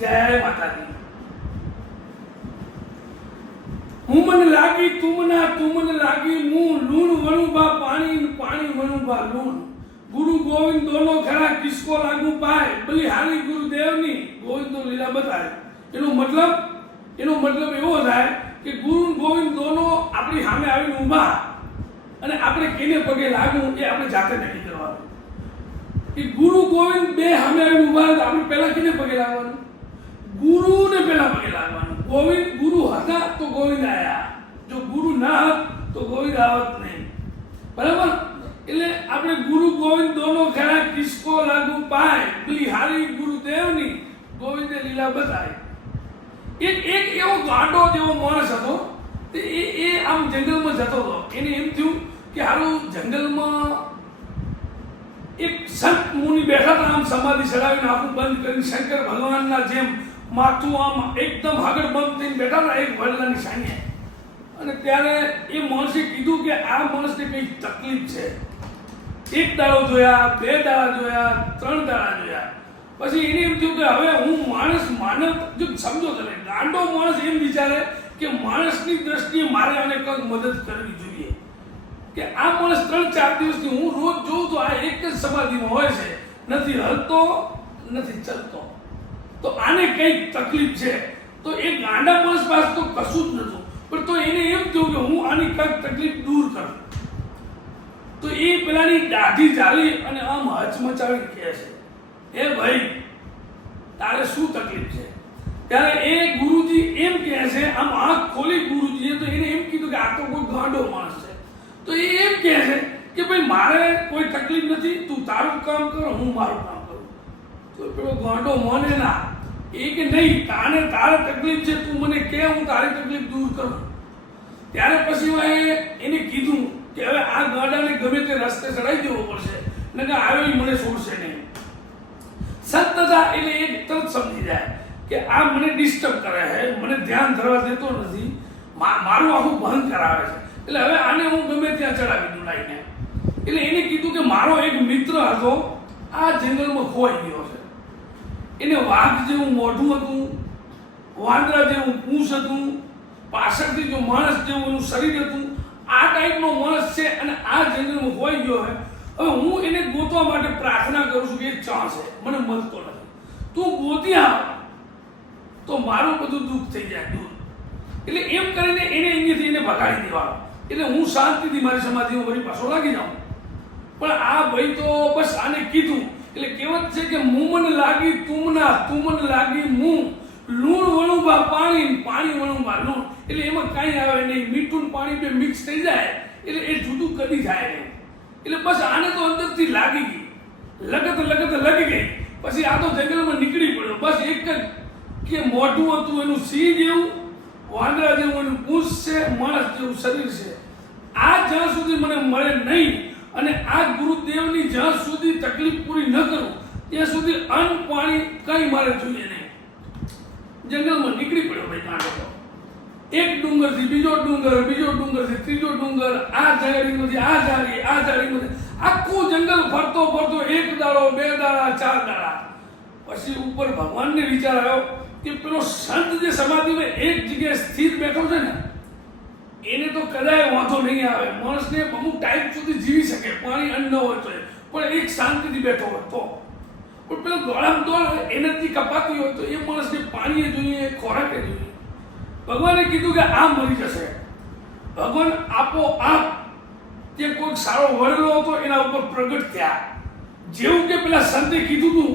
જય માતાજી. હું મને લાગી તુમના તુમને લાગી મું લૂણ વણું બા પાણી પાણી વણું બા લૂણ. ગુરુ ગોવિંદ દોનો ખરા કિસકો લાગુ પાય બલી હારી ગુરુદેવની ગોવિંદો લીલા બતાય. એનો મતલબ એવો થાય કે ગુરુ ગોવિંદ દોનો આપણી સામે આવીને ઊભા અને આપણે કેને પગે લાગવું એ આપણે જાતે નક્કી કરવાનું. કે ગુરુ ગોવિંદ બે સામે આવીને ઊભા તો આપણે પહેલા કેને પગે લાગવાનું? ગુરુને પહેલા પગે લાગવાનું. ગોવિંદ ગુરુ હતા તો ગોવિંદ આયા, જો ગુરુ ના હોત તો ગોવિંદ આવત નહીં. બરાબર? એટલે આપણે ગુરુ ગોવિંદ દોનો ખરા કિસકો લાગુ પાય બલી હારી ગુરુદેવની ગોવિંદે લીલા બતાય. એક એવો ગાંડો જેવો માણસ હતો એ આમ જંગલમાં જતો હતો. એને એમ થયું કે હારું જંગલમાં એક સંત મુનિ બેઠા હતા, આમ સમાધિ ચડાવીને આખું બંધ કરીને શંકર ભગવાનના જેમ માથું આમ એકદમ આગળ બંધ થઈને બેઠા હતા એક વડલાની સામે. અને ત્યારે એ માણસે કીધું કે આ માણસને કંઈક તકલીફ છે. એક દાડો જોયા, બે દાડા જોયા, 3 દાડા જોયા. પછી એને એમ થયું કે હવે હું માનવ જો સમજો તમે, ગાંડો માણસ એમ વિચારે કે માણસની દ્રષ્ટિએ મારે આને કંઈક મદદ કરવી જોઈએ. કે આ માણસ 3-4 દિવસથી હું રોજ જોઉં તો આ એક જ સમાધિમાં હોય છે, નથી હલતો નથી ચલતો, તો આને કંઈક તકલીફ છે. તો એ ગાંડા માણસ પાસે તો કશું જ નહોતું, પણ તો એને એમ થયું કે હું આની કંઈક તકલીફ દૂર કરું. તો એ પેલાની દાઢી ચાલી અને આમ હચમચાવી કહે છે, એ ભાઈ તારે શું તકલીફ છે? ત્યારે એ ગુરુજી એમ કહે છે, આમ આંખ ખોલી ગુરુજીએ તો એને એમ કીધું કે આ તો કોઈ ગાંડો માણસ છે. તો એ એમ કહે છે કે ભાઈ મારે કોઈ તકલીફ નથી, તું તારું કામ કર, હું મારું કામ કરું. તો પેલો ગાંડો મને ના, એ કે નહીં, તારે તકલીફ છે, તું મને કહે, હું તારી તકલીફ દૂર કરું. ત્યારે પછી એને કીધું કે હવે આ ગાંડાને ગમે તે રસ્તે ચડાવી દેવો પડશે, નકર આવ્યો મને છોડશે નહીં. સંત હતા એટલે એ તરત સમજી જાય કે આ મને ડિસ્ટર્બ કરે છે, મને ધ્યાન ધરવા દેતો નથી, મારું આખું ભંગ કરાવે છે, એટલે હવે આને હું ગમે ત્યાં ચડાવી દઉં લાઈને. એટલે એને કીધું કે મારો એક મિત્ર હતો, આ જંગલમાં ખોવાઈ ગયો છે. એને વાઘ જેવું મોઢું હતું, વાંદરા જેવું પૂંછ હતું, પાછળથી જો માણસ જેવું એનું શરીર હતું, આ ટાઈપનો માણસ છે અને આ જંગલમાં ખોવાઈ ગયો છે. હવે હું એને ગોતવા માટે પ્રાર્થના કરું છું કે એક ચાન્સ છે, મને મળતો નથી, તું ગોતી આવ તો મારું બધું દુઃખ થઈ જાય દૂર. એટલે એમ કરીને એને અહીંયાથી એને ભગાડી દેવાનો, એટલે હું શાંતિથી મારી સમાધિમાં વળી પાછો લાગી જાઉં. પણ આ ભાઈ તો બસ આને કીધું. એટલે કહેવત છે કે મું મને લાગી તુમના તુમને લાગી મું લૂણ વણું બા પાણી પાણી વણું બા લૂણ. એટલે એમાં કાંઈ આવે નહીં, મીઠું પાણી બે મિક્સ થઈ જાય એટલે એ જુદું કદી જાય નહીં. એટલે બસ આને તો અંદરથી લાગી ગઈ, લગત લગી ગઈ. પછી આ તો જંગલમાં નીકળી પડ્યો. બસ એક જ કે મોઢું હતું એનું સિંહ જેવું, વાંદરા જેવું એનું પૂંછ છે, માણસ જેવું શરીર છે. આ જ્યાં સુધી મને મળે નહીં અને આ ગુરુદેવની જ્યાં સુધી તકલીફ પૂરી ન કરું ત્યાં સુધી અન્ન પાણી કંઈ મારે જોઈએ નહીં. જંગલમાં નીકળી પડ્યો ભાઈ કાંડો. એક ડુંગરથી બીજો ડુંગરથી ત્રીજો ડુંગર, આ ઝાડીમાંથી આ ઝાડીમાંથી આખું જંગલ ફરતો 1 દાડો, 2 દાડા, 4 દાડા. પછી ઉપર ભગવાનને વિચાર આવ્યો કે પેલો સંત જે સમાધિમાં એક જગ્યાએ સ્થિર બેઠો છે ને, એને તો કદાચ વાંધો નહીં આવે, માણસને અમુક ટાઈમ સુધી જીવી શકે, પાણી અન્ન ન હોય તો, પણ એક શાંતિથી બેઠો હોય તો. પણ પેલો દોડામ દોડ એનર્જી કપાતી હોય તો એ માણસને પાણીએ જોઈએ, ખોરાકે જોઈએ. ભગવાને કીધું કે આ મરી જશે. ભગવાન આપોઆપ તે કોઈક સારો વડલો હતો એના ઉપર પ્રગટ થયા. જેવું કે પેલા સંતે કીધું હતું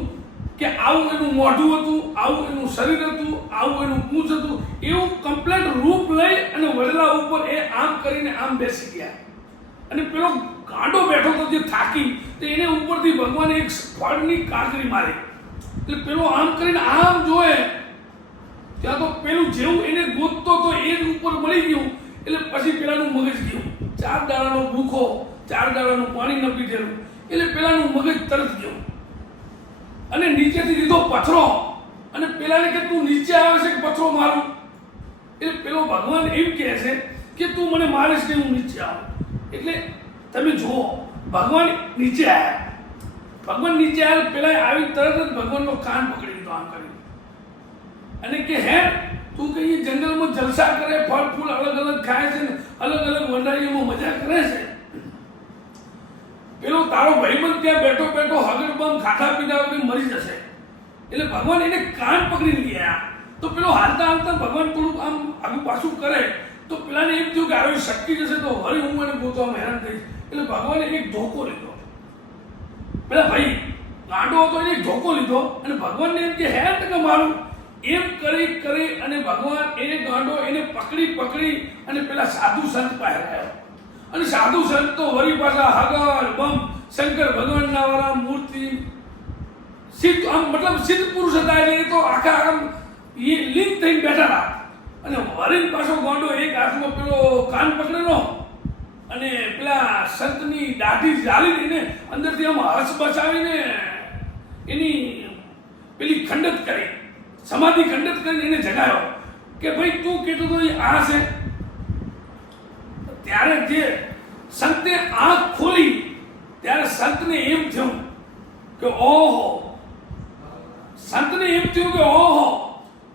કે આવું એનું મોઢું હતું, આવું એનું શરીર હતું, આવું એનું પૂંછ હતું, એવું કમ્પ્લીટ રૂપ લઈ અને વડલા ઉપર એ આમ કરીને આમ બેસી ગયા. અને પેલો ગાંડો બેઠો હતો જે થાકી, તો એને ઉપરથી ભગવાને એક ફળની કાંકરી મારી. એટલે પેલો આમ કરીને આમ જોયે ત્યાં તો પેલું જેવું એને ગોતતો તો એ જ ઉપર મળી ગયું. એટલે પછી પેલાનું મગજ ગયું, 4 દાડાનો ભૂખો, 4 દાડાનું પાણી ન પીધેલું, એટલે પેલાનું મગજ તરત ગયું અને નીચેથી લીધો પથરો. અને પેલાને કે તું નીચે આવે છે કે પથરો મારું? એટલે પેલો ભગવાન એમ કહે છે કે તું મને મારીશ કે હું નીચે આવું. એટલે તમે જુઓ, ભગવાન નીચે આવ્યા. ભગવાન નીચે આવ્યા, પેલા આવી તરત જ ભગવાનનો કાન પકડી લીધો આમ કરી. અને કે હે તું કે એ જંગલમાં જલસા કરે, ફળ ફૂલ અલગ અલગ ખાય છે ને અલગ અલગ વંડારીઓમાં મજા કરે છે, પેલો તારો ભાઈબંધ ત્યાં બેઠો બેઠો હગડબમ ખાધા પીધા વગર મરી જશે. એટલે ભગવાન એને કાન પકડી ગયા. તો પેલો હાલતા હાલતા ભગવાન થોડુંક આમ આગુ પાછું કરે તો પેલાને એમ થયું કે આવી શક્તિ જશે તો વળી હું એને ગોતવામાં હેરાન થઈશ. એટલે ભગવાને એક ધોકો લીધો. પેલા ભાઈ ગાંડો હતો એને એક ધોકો લીધો અને ભગવાનને એમ કે હે ટકા મારું એમ કરી કરી અને ભગવાન એ ગાંડો એને પકડી અને પેલા સાધુ સંત પાસે આવ્યો. અને સાધુ સંત તો વળી પાછા હગર બમ શંકર ભગવાનના વાળા મૂર્તિ સિદ્ધ આમ મતલબ સિદ્ધ પુરુષ હતા. એટલે એ તો આખા આમ એ લીન થઈને બેઠા હતા. અને વરીને પાછો ગાંડો એક હાથમાં પેલો કાન પકડેલો અને પેલા સંતની દાઢી ઝાલીને અંદરથી આમ હસ બચાવીને એની પેલી ખંડત કરી, સમાધિ ખંડત કરીને એને જગાયો કે ભાઈ તું કીધું તો એ આ છે. ત્યારે જે સંતે આંખ ખોલી ત્યારે સંતને એમ થયું કે ઓહો, સંતને એમ થયું કે ઓહો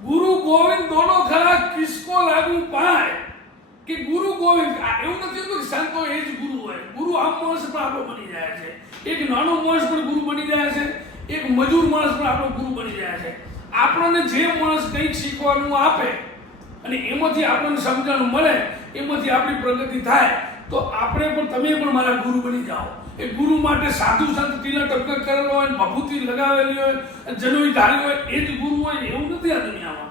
ગુરુ ગોવિંદ દોનો ખરા કિસકો લાગુ પાય. કે ગુરુ ગોવિંદ એવું નથી કે સંતો એ જ ગુરુ હોય. ગુરુ આમ માણસ પણ આપણો બની જાય છે, એક નાનો માણસ પણ ગુરુ બની જાય છે, એક મજૂર માણસ પણ આપણો ગુરુ બની જાય છે. આપણને જે માણસ કંઈક શીખવાનું આપે અને એમાંથી આપણને સમજણ મળે, એમાંથી આપણી પ્રગતિ થાય તો આપણે પણ તમે પણ મારા ગુરુ બની જાઓ. એ ગુરુ માટે સાધુ સંત તિલક ટપક કરેલો હોય, ભભૂતિ લગાવેલી હોય, જનોઈ ધારી હોય એ જ ગુરુ હોય એવું નથી આ દુનિયામાં.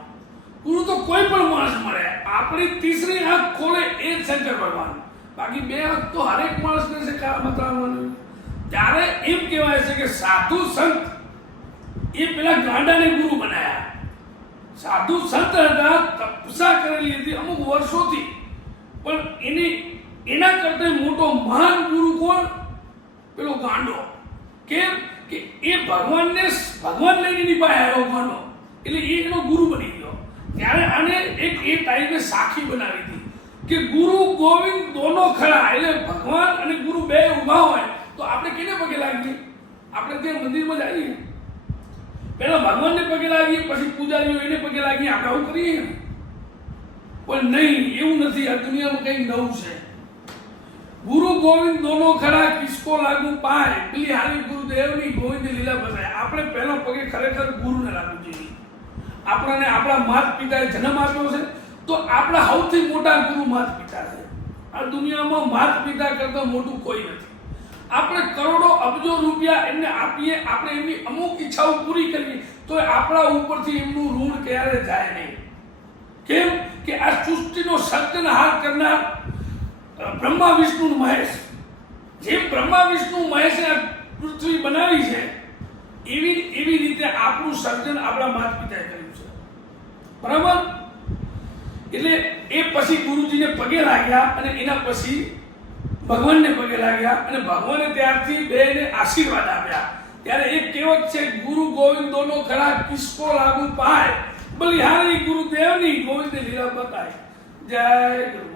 ગુરુ તો કોઈ પણ માણસ મળે. આપણી તીસરી આંખ ખોલે એ જ શંકર ભગવાન. બાકી બે આંખ તો હરેક માણસને છે બતાવવાનું. ત્યારે એમ કહેવાય છે કે સાધુ સંત એ પેલા ગાંડાને ગુરુ બનાયા. સાધુ સંત હતા, તપસ્યા કરેલી હતી અમુક વર્ષોથી, પણ એના કરતા મોટો મહાન ગુરુ કોણ? પેલો ગાંડો. કેમ કે એ ભગવાન લઈને એની પાસે આવ્યો ગાંડો, એટલે એ એનો ગુરુ બની ગયો. ત્યારે આને એક એ ટાઈમે સાખી બનાવી હતી કે ગુરુ ગોવિંદ દોનો ખરા. એટલે ભગવાન અને ગુરુ બે ઉભા હોય તો આપણે કેને પગે લાગીએ? આપણે ત્યાં મંદિરમાં જઈએ પહેલા ભગવાનને પગે લાગીએ, પછી પૂજારીઓ એને પગે લાગીએ, આપણે આવું કરીએ. પણ નહીં, એવું નથી. આ દુનિયામાં કંઈક નવું છે. ગુરુ ગોવિંદ દોનો ખરા કિસકો લાગુ પાય. પેલી હારી ગુરુદેવની ગોવિંદ લીલા બતાય. આપણે પહેલા પગે ખરેખર ગુરુને લાગવું જોઈએ. આપણને આપણા માત પિતાએ જન્મ આપ્યો છે તો આપણા સૌથી મોટા ગુરુ માત પિતા છે. આ દુનિયામાં માત પિતા કરતા મોટું કોઈ નથી. આપણે કરોડો અબજો રૂપિયા એમને આપીએ, આપણે એમની અમુક ઈચ્છાઓ પૂરી કરીએ તો આપણા ઉપરથી એમનું ઋણ ક્યારે જાય નહીં. કેમ કે આ સૃષ્ટિનો સર્જનહાર કરનાર બ્રહ્મા વિષ્ણુ મહેશ, જેમ બ્રહ્મા વિષ્ણુ મહેશે આ પૃથ્વી બનાવી છે એવી રીતે આપણું સર્જન આપણા માતા પિતાએ કર્યું છે. બરાબર? એટલે એ પછી ગુરુજીને પગે લાગ્યા અને એના પછી ભગવાનને પગે લાગ્યા અને ભગવાને ત્યારથી બેને આશીર્વાદ આપ્યા. ત્યારે એક કહેવત છે, ગુરુ ગોવિંદ દોનો ખરા કિસકો લાગુ પાય, બલિહારી ગુરુદેવની ગોવિંદ લીલા બતાય. જય ગુરુ.